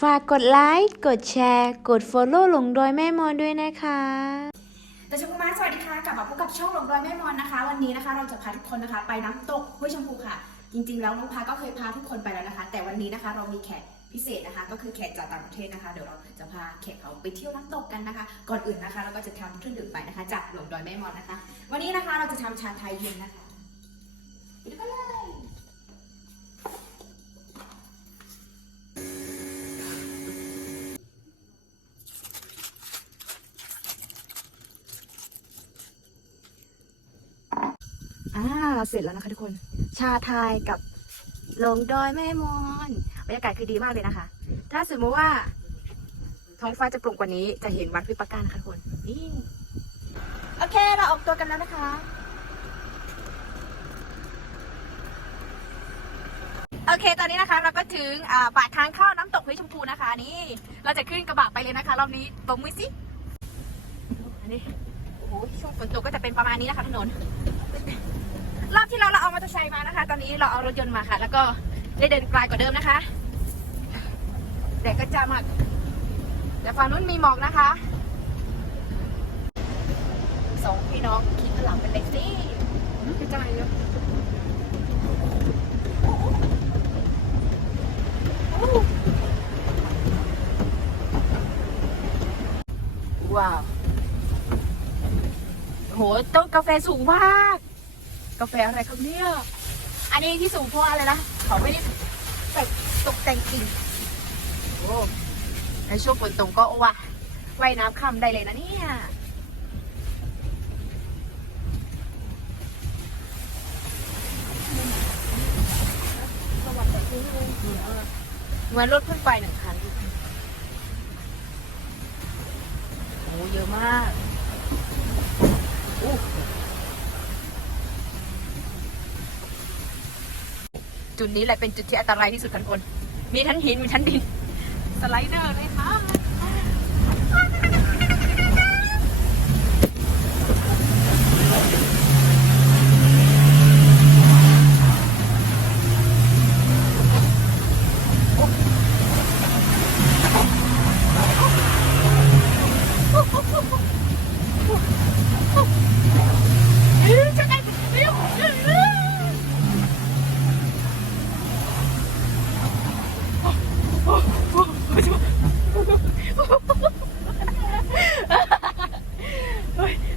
ฝากกดไลค์ กดแชร์ กด Follow หลงดอยแม่มอนด้วยนะคะแต่ชมพูมาสวัสดีค่ะ กลับมาพบกับช่องหลงรอยแม่มอนนะคะ วันนี้นะคะ เราจะพาทุกคนนะคะ ไปน้ำตกห้วยชมพูค่ะ จริงๆ แล้วน้องพาก็เคยพาทุกคนไปแล้วนะคะ แต่วันนี้นะคะ เรามีแขกพิเศษนะคะ ก็คือแขกจากต่างประเทศนะคะ เดี๋ยวเราจะพาแขกเขาไปเที่ยวน้ำตกกันนะคะ ก่อนอื่นนะคะ เราก็จะทำเครื่องดื่มไปนะคะ จากหลงรอยแม่มอนนะคะ วันนี้นะคะ เราจะทำชาไทยเย็นนะคะไปดูกันเลย ราเสร็จแล้วนะคะทุกคน ชาไทยกับลงดอยแม่มอนบรรยากาศคือดีมากเลยนะคะ ถ้าสมมติว่า ท้องฟ้าจะโปร่งกว่านี้จะเห็นวัดพิปากานะคะทุกคนนี่โอเคเราออกตัวกันแล้วนะคะ โอเคตอนนี้นะคะเราก็ถึงอ่าปากทางเข้าน้ำตกห้วยชมพูนะคะนี่เราจะขึ้นกระบะไปเลยนะคะรอบนี้ตรงมือสิอันนี้โอ้โหช่วงฝนตกก็จะเป็นประมาณนี้นะคะถนน รอบที่เราเราเอามอเตอร์ไซค์มานะคะ ตอนนี้เราเอารถยนต์มาค่ะ แล้วก็ได้เดินไกลกว่าเดิมนะคะแดดก็จ้ามากแต่ฝั่งนู้นมีหมอกนะคะสองพี่น้องขี่ข้างหลังเป็นเล็กซี่กระจายเนาะว้าว โห ต้นกาแฟสูงมาก กาแฟอะไรครับเนี่ยอันนี้ที่สูงเพราะอะไรนะเขาไม่ได้แต่งตกแต่งกิ่งโอ้ในช่วงฝนตกก็ว่าว่ายน้ำคำได้เลยนะเนี่ยเหมือนรถเพิ่งไปหนึ่งคันโอ้เยอะมากอู้ จุดนี้แหละเป็นจุดที่อันตรายที่สุดทั้งคน มีทั้งหินมีทั้งดิน สไลเดอร์เลยค่ะ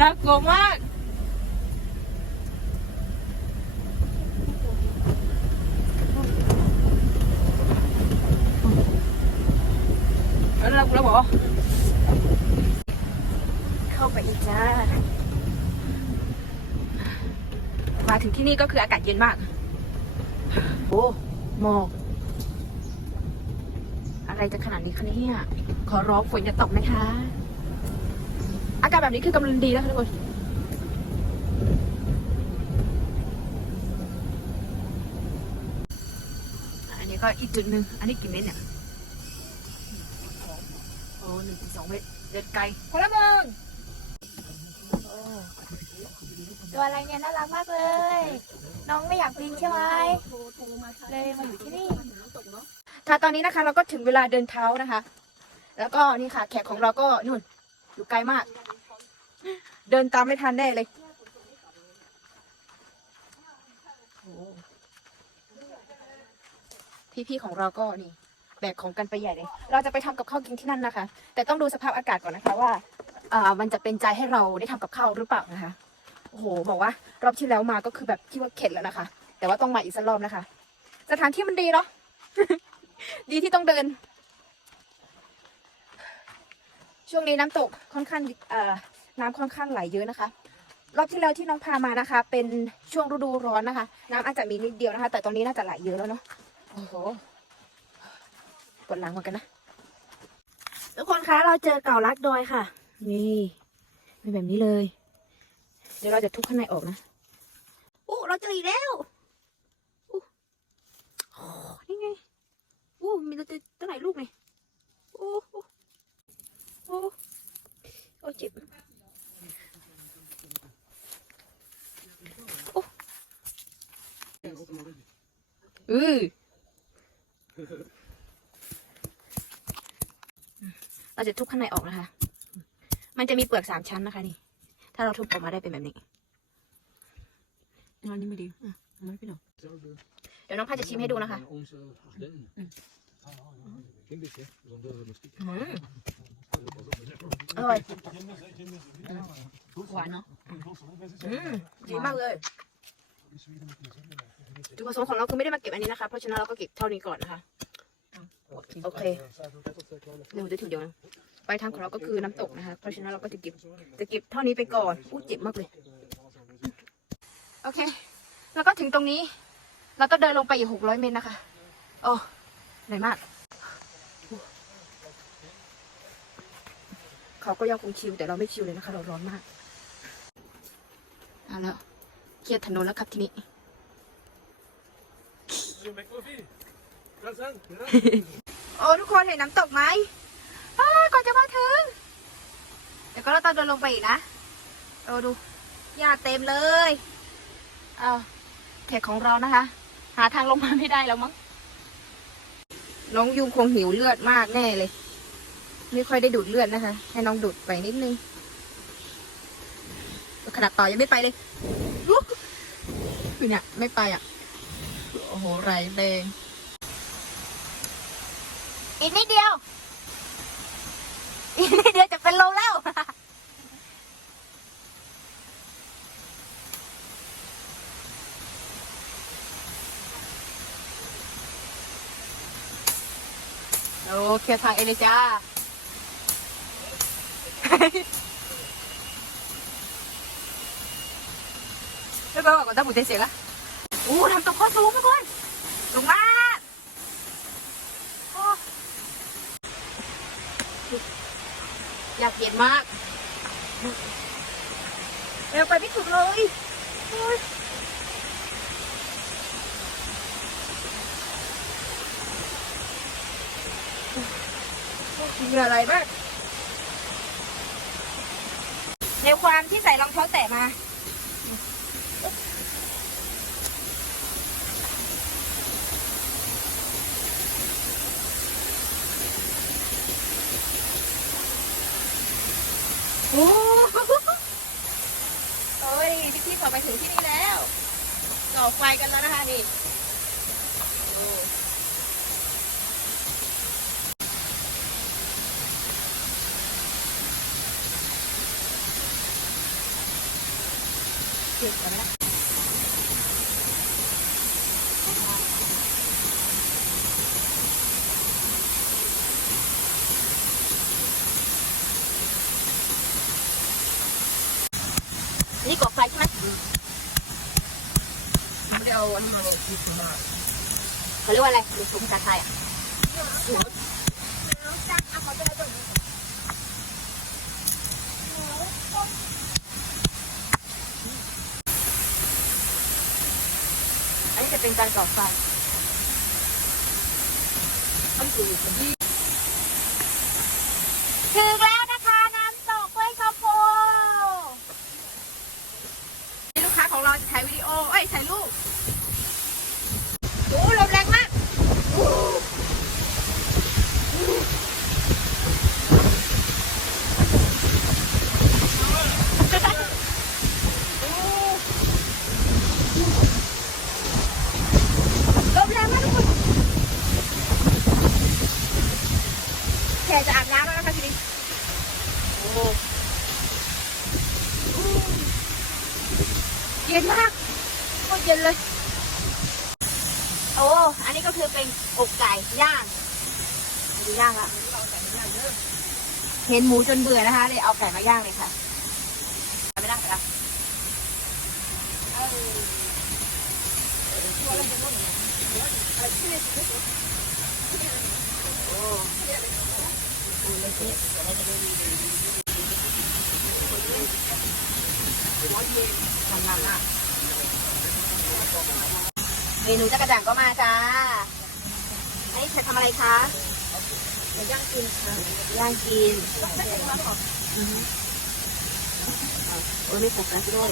น่ากลัวมาก แล้ว เข้าไปอีกจ้า มาถึงที่นี่ก็คืออากาศเย็นมาก โอ้หมอกอะไรจะขนาดนี้คะเนี่ยขอร้องฝนอย่าตกนะคะ อากาศแบบนี้คือกำลังดีแล้วค่ะทุกคนอันนี้ก็อีกจุดหนึ่งอันนี้กี่เมตรเนี่ย สองเมตรเดินไกลพละเมืองตัวอะไรเนี่ยน่ารักมากเลย น้องไม่อยากบินใช่ไหมเลยมาอยู่ที่นี่ค่ะตอนนี้นะคะเราก็ถึงเวลาเดินเท้านะคะ แล้วก็นี่ค่ะ แขกของเราก็นู่นอยู่ไกลมาก เดินตามไม่ทันแน่เลยพี่ๆของเราก็นี่ แบกของกันไปใหญ่เลย เราจะไปทำกับข้าวกินที่นั่นนะคะ แต่ต้องดูสภาพอากาศก่อนนะคะว่าอ่ามันจะเป็นใจให้เราได้ทำกับข้าวหรือเปล่านะคะโอ้โหบอกว่ารอบที่แล้วมาก็คือแบบคิดว่าเข็ดแล้วนะคะ แต่ว่าต้องมาอีกสักรอบนะคะ สถานที่มันดีเนาะดีที่ต้องเดิน ช่วงนี้น้ำตกค่อนข้างเอ่อน้ำค่อนข้างไหลเยอะนะคะ รอบที่แล้วที่น้องพามานะคะ เป็นช่วงฤดูร้อนนะคะ น้ำอาจจะมีนิดเดียวนะคะ แต่ตอนนี้น่าจะไหลเยอะแล้วเนาะโอ้โห ปวดหลังเหมือนกันนะ ทุกคนคะเราเจอเก่าลักดอยค่ะ นี่เป็นแบบนี้เลย เดี๋ยวเราจะทุบข้างในออกนะโอ้เราเจออีกแล้วอู้โอ้นี่ไงอู้มีตัวตัวไหนลูกไงโอ้โอ้โอ้โอ้เจ็บโอ้อือ เราจะทุบข้างในออกนะคะ มันจะมีเปลือกสามชั้นนะคะนี่ ถ้าเราทุบออกมาได้เป็นแบบนี้อันนี้ไม่ดีอะอันนั้นพี่หนอเดี๋ยวน้องพาจะชิมให้ดูนะคะ Onze agenten. Geen beetje, zonder muskiet. อืมอร่อย หวานเนาะอืมดีมากเลย จุดประสงค์ของเราคือไม่ได้มาเก็บอันนี้นะคะ เพราะฉะนั้นเราก็เก็บเท่านี้ก่อนนะคะ โอเคเดี๋ยวจะถึงเดี๋ยวนะไปทางของเราก็คือน้ำตกนะคะ เพราะฉะนั้นเราก็จะเก็บจะเก็บเท่านี้ไปก่อนอู้เจ็บมากเลย โอเค แล้วก็ถึงตรงนี้ เราก็เดินลงไปอีกหกร้อยเมตรนะคะ โอ้เหนื่อยมาก เขาก็ยังคงชิวแต่เราไม่ชิวเลยนะคะ เราร้อนมากเอาแล้วเครียดถนนแล้วครับทีนี้ โอ้ทุกคนเห็นน้ำตกไหมอ้าก่อนจะมาถึง เดี๋ยวก็เราต้องเดินลงไปอีกนะโอ้ดูหญ้าเต็มเลยเอาแขกของเรานะคะ หาทางลงมาไม่ได้แล้วมั้ง น้องยูคงหิวเลือดมากแน่เลย ไม่ค่อยได้ดูดเลือดนะคะ ให้น้องดูดไปนิดนึงขนาดต่อยังไม่ไปเลยลุกเนี่ยไม่ไปอะ โอ้โหไรแรง อีกนิดเดียว อีกนิดเดียวจะเป็นลมแล้วโอเคทางเอเลยจ้าแล้วก็บอกว่าต้องบุตเสียงละอู้ทำตกข้อสูงทุกคนลงมาโอ้ อยากเห็นมากเร็วไปไม่ถึงเลยอ๊ยเหงื่ออะไรมากในความที่ใส่รองเท้าแตะมา โอ้เฮ้ยพี่พี่ขอ ไปถึงที่นี่แล้วก่อไฟกันแล้วนะคะนี่โอ้เก็บกันนะอันนี่ก่อไฟใช่ไหม เอาอันนี้มาเลยคิดมาเขาเรียกว่าอะไรดูภาษาไทยอะอันนี้จะเป็นการก่อไฟต้องดูดีถึงแล้วนะคะน้ำตกห้วยข้าวโพดนี่ลูกค้าของเราจะถ่ายวิดีโอ เอ้ยถ่ายรูปโอ้ลมแรงมากโอ้ลมแรงมากทุกคนแค่ จะอาบน้ำแล้วนะคะทีนี้โอ้เย็นมากโคตรเย็นเลย โอ้ อันนี้ก็คือเป็นอกไก่ย่างดูย่างละเห็นหมูจนเบื่อนะคะเลยเอาไก่มาย่างเลยค่ะไปนั่งกันละทำนานมาก เมนูจักรจั่นก็มาจ้า อันนี้จะทำอะไรคะย่างกินค่ะย่างกินอือฮึอะโอ้ยไม่โฟกัสด้วย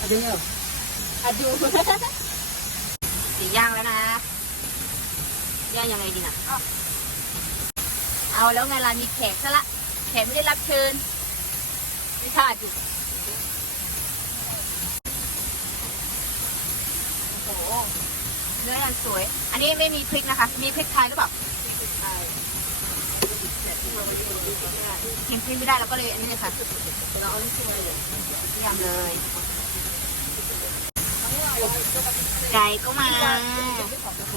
อะดูอะดูสีย่างแล้วนะ ย่างยังไงดีนะ เอาแล้วไงล่ะมีแขกซะละ แขกไม่ได้รับเชิญไม่พลาดอยู่โอ้โหเนื้อยังสวย อันนี้ไม่มีพริกนะคะ มีพริกไทยหรือเปล่าเห็นพริกไม่ได้เราก็เลยอันนี้เลยค่ะเราเอาที่เลยยำเลยไก่ก็มาโอ้โห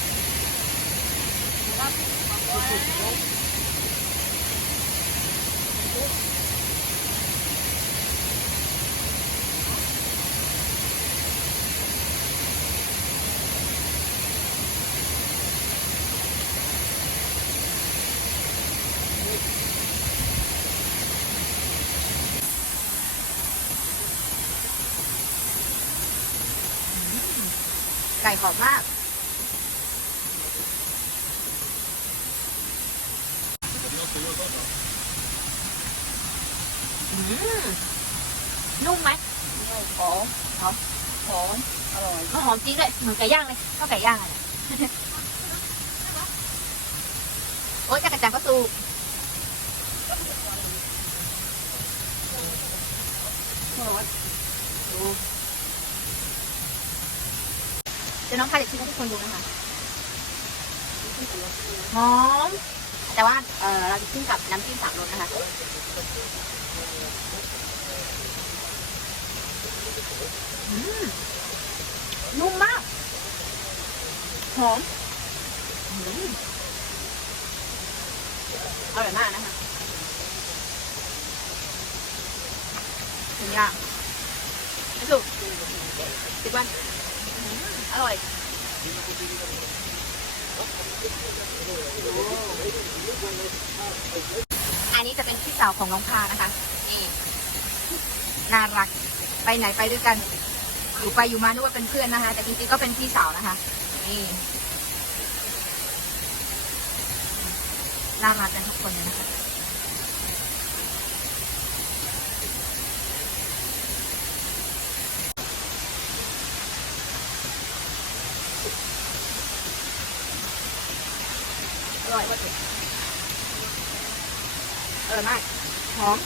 ไก่หอมมาก นุ่มไหมหอมหอมหอมอร่อยก็หอมจริงด้วยเหมือนไก่ย่างเลยข้าวไก่ย่างอะเนี่ยโอ๊ยจักรจันทร์ก็สูบเดี๋ยวน้องพาเด็กชิมให้ทุกคนดูนะคะหอมแต่ว่า เออเราจะขึ้นกับน้ำจิ้มสามรสนะคะ อืม นุ่มมาก หอมอร่อยมากนะคะถึงย่างไม่ถูกติดวัน อร่อยอันนี้จะเป็นพี่สาวของน้องพานะคะ นี่ น่ารัก ไปไหนไปด้วยกัน อยู่ไปอยู่มานึกว่าเป็นเพื่อนนะคะ แต่จริงๆก็เป็นพี่สาวนะคะ นี่น่ารักกันทุกคนเลยนะคะอร่อยมากเอร่อยมากหอม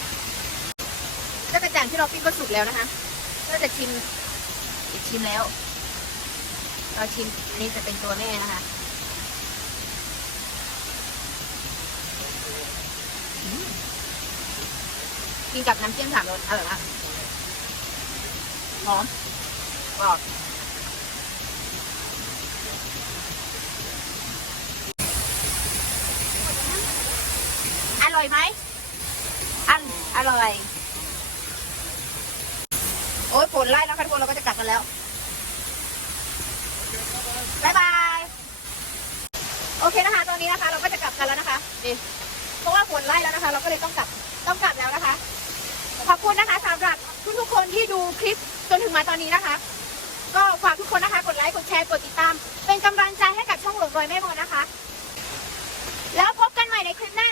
จักรจันทร์ที่เราปิ้งก็สุกแล้วนะคะก็จะชิม ชิมแล้ว เราชิมนนี้จะเป็นตัวแม่นะคะกินกับน้ำจิ้มสามรสอร่อยมากหอมกรอบอร่อยไหมอันอร่อย โอ้ยฝนไล่แล้วค่ะทุกคนเราก็จะกลับกันแล้ว โอเคนะคะ ตอนนี้นะคะเราก็จะกลับกันแล้วนะคะนี่เพราะว่าฝนไล่แล้วนะคะ เราก็เลยต้องกลับต้องกลับแล้วนะคะ ขอบคุณนะคะสำหรับทุกทุกคนที่ดูคลิปจนถึงมาตอนนี้นะคะ ก็ฝากทุกคนนะคะ กดไลค์กดแชร์กดติดตาม เป็นกำลังใจให้กับช่องหลวงรวยแม่บอลนะคะ แล้วพบกันใหม่ในคลิปหน้า